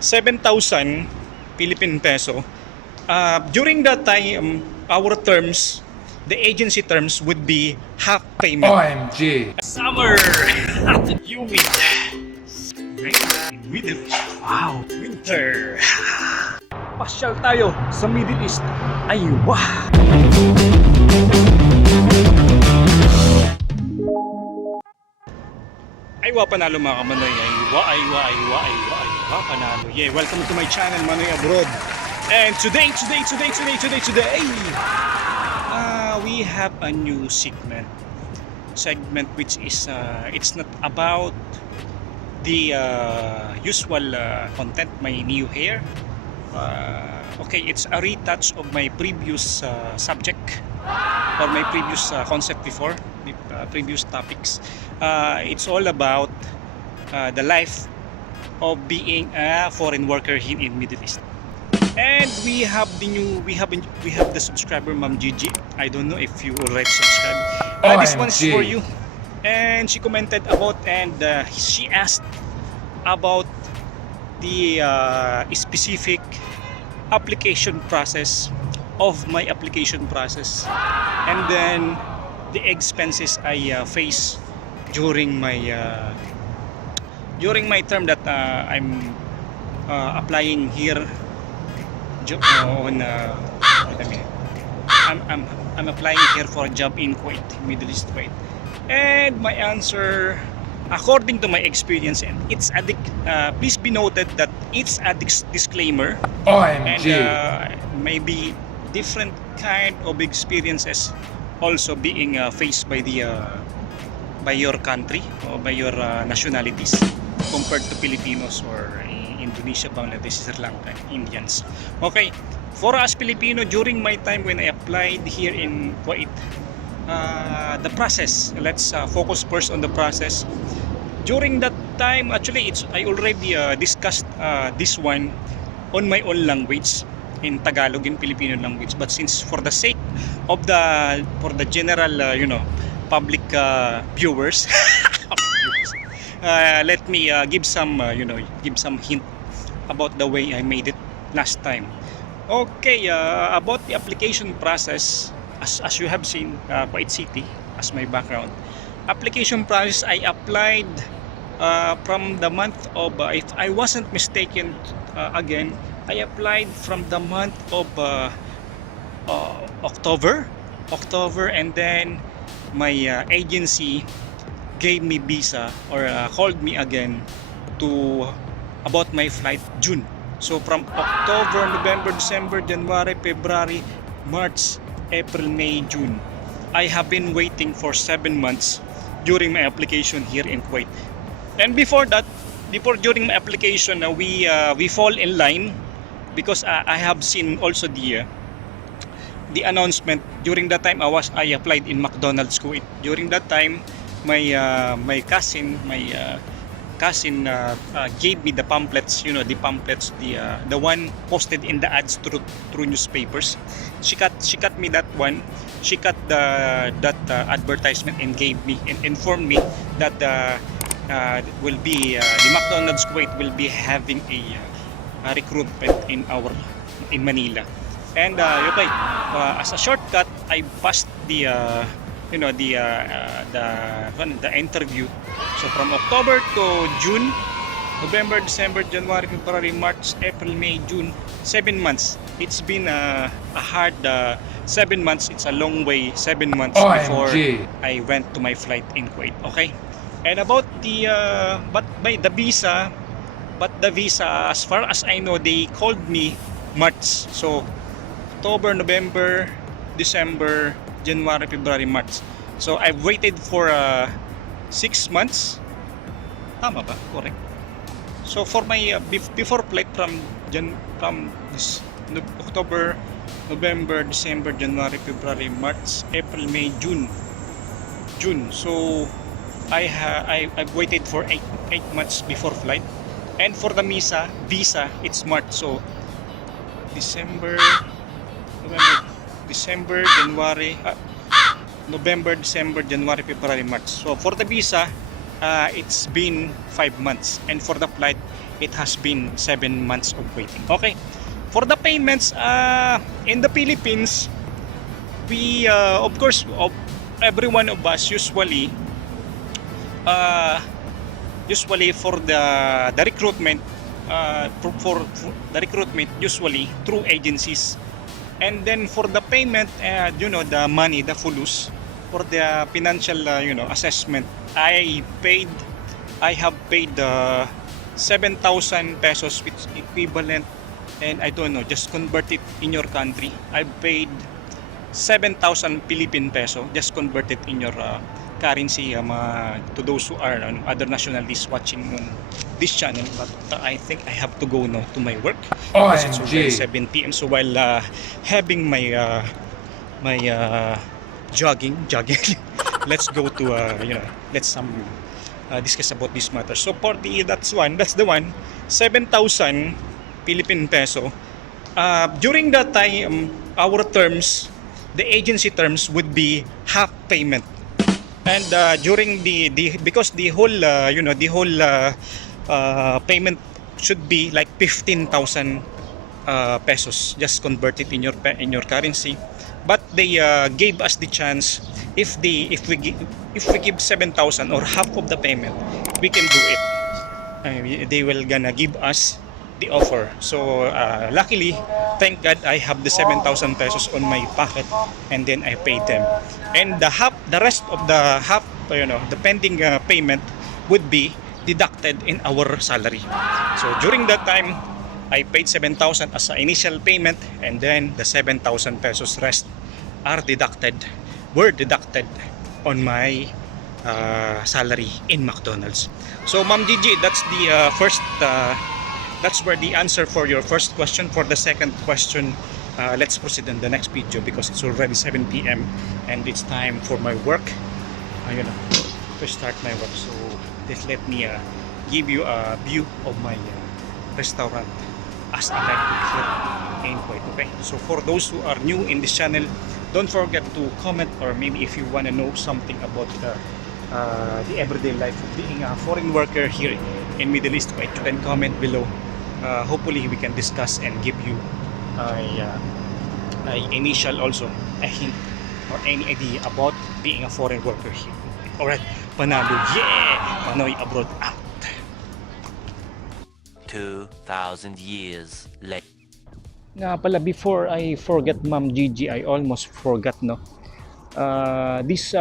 7,000 Philippine peso. During that time, our terms, the agency terms would be half payment. OMG. Summer at humid. Middle. Wow, winter. Pasyal tayo sa Middle East. Ay, wah! Aywa panalo mga kamanoy. Aywa panalo. Yeah, welcome to my channel Manoy Abroad. And today, we have a new segment which is it's not about the usual content, my new hair. Okay, it's a retouch of my previous subject or my previous concept before, the previous topics. It's all about the life of being a foreign worker here in Middle East. And we have the subscriber Ma'am Gigi. I don't know if you already subscribed. This one's OMG. for you. And she commented about and she asked about the specific application process of my application process, and then the expenses I face during my term that I'm applying here on wait a minute. I'm applying here for a job in Kuwait, Middle East Kuwait. And my answer, according to my experience, and it's a please be noted that it's a disclaimer, and OMG. maybe different kind of experiences also being faced by the by your country or by your nationalities compared to Filipinos or Indonesia, Bangladesh, Sri Lanka, Indians. Okay, for us Filipino, during my time when I applied here in Kuwait, the process, let's focus first on the process. During that time, actually I already discussed this one on my own language, in Tagalog, in Filipino language, but since for the sake of the general public viewers, let me give some hint about the way I made it last time. Okay, about the application process, as you have seen, Kuwait City as my background. Application process, I applied from the month of, if I wasn't mistaken, again, I applied from the month of October, and then my agency gave me visa or called me again to about my flight June. So from October, November, December, January, February, March, April, May, June, I have been waiting for 7 months during my application here in Kuwait. And before that, during my application, we fall in line because I have seen also the announcement. During that time, I applied in McDonald's Kuwait. During that time, my cousin gave me the pamphlets, the one posted in the ads through newspapers. She cut me that one. She cut that advertisement and gave me and informed me that will be the McDonald's Kuwait will be having a recruitment in Manila. And okay, as a shortcut, I passed the interview. So from October to June, November, December, January, February, March, April, May, June, 7 months. It's been a hard 7 months. It's a long way, 7 months before OMG. I went to my flight in Kuwait. Okay. And about the the visa, as far as I know, they called me March. So October, November, December, January, February, March. So I've waited for 6 months. Tama ba? Correct. So for my before flight from this October, November, December, January, February, March, April, May, June. So I've waited for 8 months before flight. And for the visa, it's March. So December, January, November, December, January, February, March. So for the visa, it's been 5 months, and for the flight, it has been 7 months of waiting. Okay, for the payments, in the Philippines, we of course, every one of us uh, usually for the recruitment, for the recruitment, usually through agencies. And then for the payment, the money, the fulus, for the financial assessment, I have paid 7,000 pesos, which is equivalent, and I don't know, just convert it in your country. I paid 7,000 Philippine peso, just convert it in your currency, to those who are other nationalities watching this channel. But I think I have to go now to my work because it's already 7 p.m. So while having my jogging let's go to let's discuss about this matter. So for that's the one, 7,000 Philippine peso. During that time, our terms, the agency terms would be half payment. And during the because the whole payment should be like 15,000 pesos, just convert it in your currency. But they gave us the chance, if we give 7,000 or half of the payment, we can do it. They will gonna give us the offer. So luckily, thank God, I have the 7,000 pesos on my pocket, and then I paid them. And the rest of the half, the pending payment would be deducted in our salary. So during that time, I paid 7,000 as an initial payment, and then the 7,000 pesos rest were deducted on my salary in McDonald's. So Ma'am Gigi, that's the first that's where the answer for your first question. For the second question, let's proceed in the next video because it's already 7 p.m. and it's time for my work, to start my work. So just let me give you a view of my restaurant as a live cook here in Kuwait. Okay, so for those who are new in this channel, don't forget to comment, or maybe if you want to know something about the everyday life of being a foreign worker here in Middle East, Kuwait, you can comment below. Hopefully we can discuss and give you a initial, also a hint or any idea about being a foreign worker here. Alright, panalo, yeah! Panoy abroad out. 2,000 years later. Nga pala, before I forget Ma'am Gigi, I almost forgot, no? This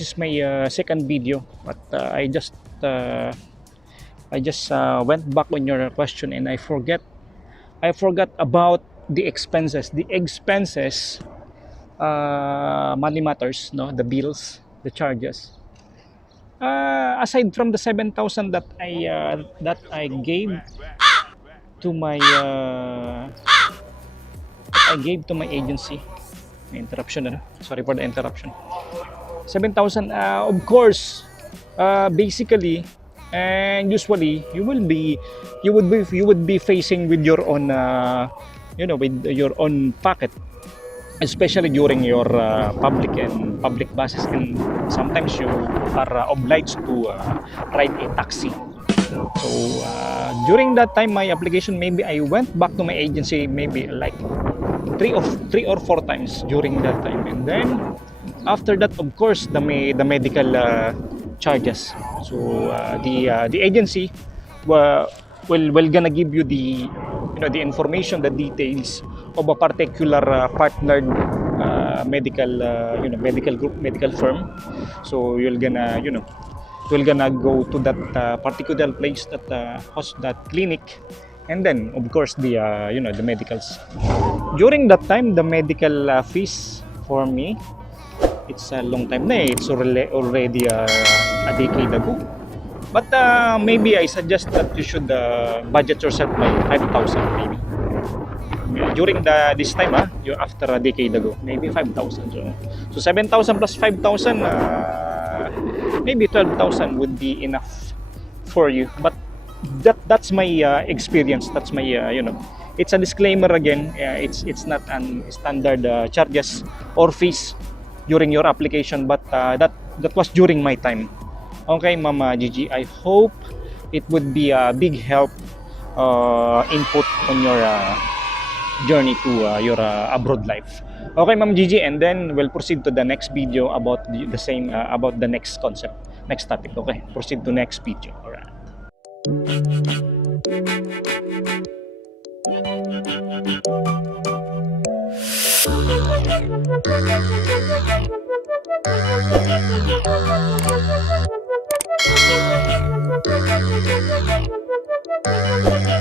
is my second video, but I just went back on your question, and I forgot about the expenses. Money matters, no? The bills, the charges. Aside from the 7,000 that I gave to my agency. May interruption, sorry for the interruption. 7,000, of course, basically and usually you would be facing with your own with your own pocket, especially during your public buses, and sometimes you are obliged to ride a taxi. So during that time, my application, maybe I went back to my agency maybe like three or four times during that time. And then after that, of course, the medical charges. So the agency will gonna give you the the information, the details of a particular partnered medical group, medical firm. So you're gonna go to that particular place that hosts that clinic, and then of course the the medicals. During that time, the medical fees for me, it's a long time na, it's already a decade ago. But maybe I suggest that you should budget yourself like 5,000 maybe. During this time, you after a decade ago, maybe 5,000. So 7,000 plus 5,000, maybe 12,000 would be enough for you. But that's my experience. That's my it's a disclaimer again. It's not an standard charges or fees during your application, but that was during my time. Okay, Mama Gigi, I hope it would be a big help input on your journey to your abroad life. Okay, Ma'am Gigi, and then we'll proceed to the next video about the same about the next concept, next topic. Okay, proceed to next video. All right. Thank you.